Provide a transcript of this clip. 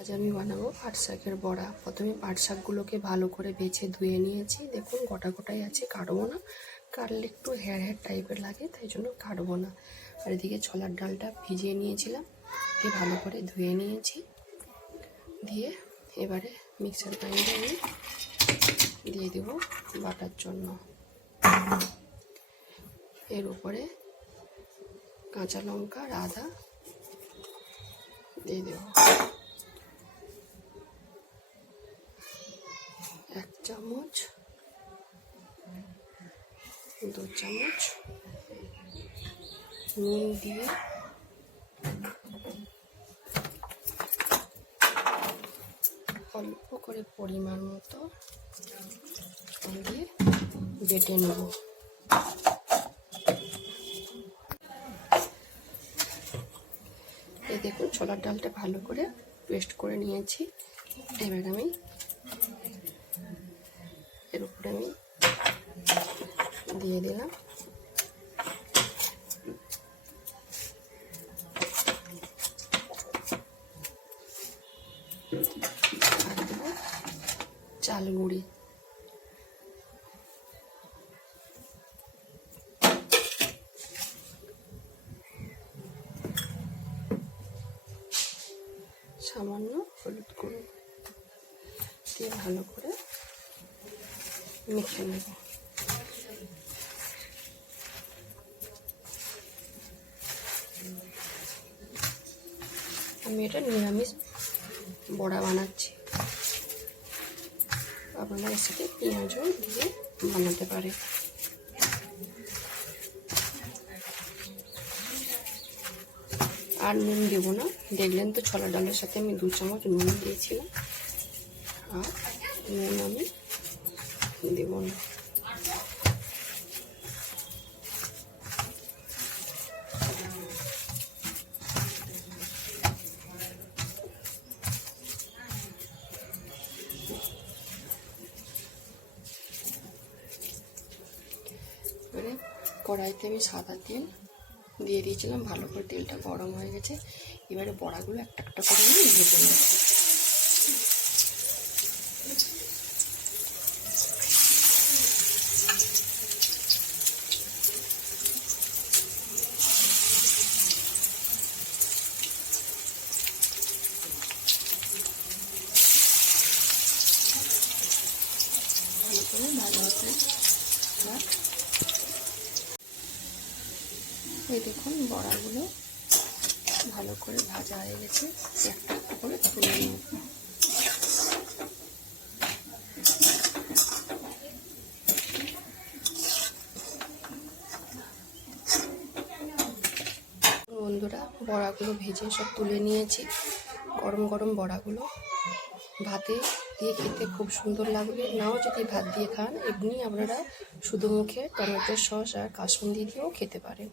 আজ আমি বানাবো পাট শাকের বড়া। প্রথমে পাট শাকগুলোকে ভালো করে বেছে ধুয়ে নিয়েছি। দেখুন, গোটা গোটাই আছে, কাটবো না। কাটলে একটু হেয়ার হেয়ার টাইপের লাগে, তাই জন্য কাটবো না। আর এদিকে ছোলার ডালটা ভিজিয়ে নিয়েছিলাম, দিয়ে ভালো করে ধুয়ে নিয়েছি। দিয়ে এবারে মিক্সার গ্রাইন্ডারে আমি দিয়ে দেব বাটার জন্য। এর উপরে কাঁচা লঙ্কা আর আদা দিয়ে দেবো। চামচ। দু চামচ। নুন দিয়ে অল্প করে পরিমাণ মতো দিয়ে বেটে নেব। এই দেখুন, ছোলার ডালটা ভালো করে পেস্ট করে নিয়েছি। এবার আমি এর উপরে আমি দিয়ে দিলাম। চাল গুঁড়ি। সামান্য হলুদ গুঁড়ো দিয়ে ভালো করে মেখে নেব। আমি এটা নিরামিষ বড়া বানাচ্ছি। আপনারা এর সাথে পেঁয়াজও দিয়ে বানাতে পারে আর নুন দেবো না। দেখলেন তো ছোলা ডালের সাথে আমি দু চামচ নুন দিয়েছিলাম। আর নুন আমি দেব না। কড়াইতে আমি সাদা তেল দিয়ে দিয়েছিলাম, ভালো করে তেলটা গরম হয়ে গেছে। এবারে বড়াগুলো একটা একটা করে আমি ভেজে নেব। ভালো করে ভালো এবার এই দেখুন, বড়াগুলো ভালো করে ভাজা হয়ে গেছে। একটা একটা করে তুলে নেব বন্ধুরা, বড়াগুলো ভেজে সব তুলে নিয়েছি। গরম গরম বড়াগুলো ভাতে দিয়ে খেতে খুব সুন্দর লাগবে। নাও যদি ভাত দিয়ে খান, এমনি আপনারা শুধু মুখে টমেটো সস আর কাসুন্দি দিয়েও খেতে পারেন।